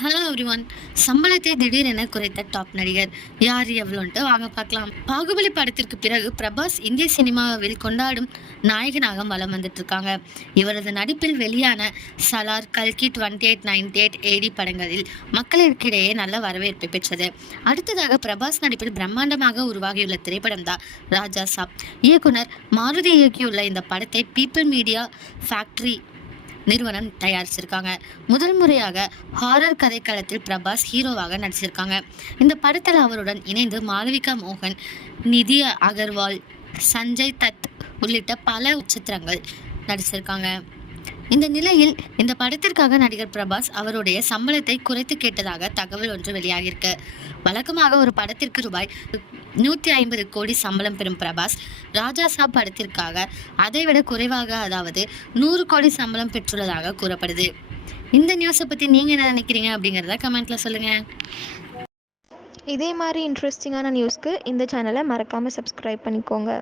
Hello everyone சம்பளத்தை திடீரென குறைத்த top நடிகர். யார் எவ்வளோன்ட்டு வாங்க பார்க்கலாம். பாகுபலி படத்திற்கு பிறகு பிரபாஸ் இந்திய சினிமாவில் கொண்டாடும் நாயகனாக வலம் வந்துட்டு இருக்காங்க இவரது நடிப்பில் வெளியான சலார் கல்கி twenty eight ninety eight AD படங்களில் மக்களிடையே நல்ல வரவேற்பை பெற்றது. அடுத்ததாக பிரபாஸ் நடிப்பில் பிரம்மாண்டமாக உருவாகியுள்ள திரைப்படம் தான் ராஜா சாப். இயக்குனர் மாருதி இயக்கியுள்ள இந்த படத்தை பீப்பிள் மீடியா ஃபேக்டரி நிறுவனம் தயாரிச்சிருக்காங்க. முதல் முறையாக ஹாரர் கதைக்களத்தில் பிரபாஸ் ஹீரோவாக நடிச்சிருக்காங்க. இந்த படத்தில் அவருடன் இணைந்து மாளவிகா மோகன் நிதி அகர்வால் சஞ்சய் தத் உள்ளிட்ட பல உச்சித்திரங்கள் நடிச்சிருக்காங்க. இந்த நிலையில் இந்த படத்திற்காக நடிகர் பிரபாஸ் அவருடைய சம்பளத்தை குறைத்து கேட்டதாக தகவல் ஒன்று வெளியாகியிருக்கு. வழக்கமாக ஒரு படத்திற்கு ரூபாய் நூற்றி ஐம்பது கோடி சம்பளம் பெறும் பிரபாஸ் ராஜா சாப் படத்திற்காக அதைவிட குறைவாக அதாவது நூறு கோடி சம்பளம் பெற்றுள்ளதாக கூறப்படுது. இந்த நியூஸை பற்றி நீங்கள் என்ன நினைக்கிறீங்க அப்படிங்கிறத கமெண்ட்டில் சொல்லுங்கள் இதே மாதிரி இன்ட்ரெஸ்டிங்கான நியூஸ்க்கு இந்த சேனலை மறக்காமல் சப்ஸ்கிரைப் பண்ணிக்கோங்க.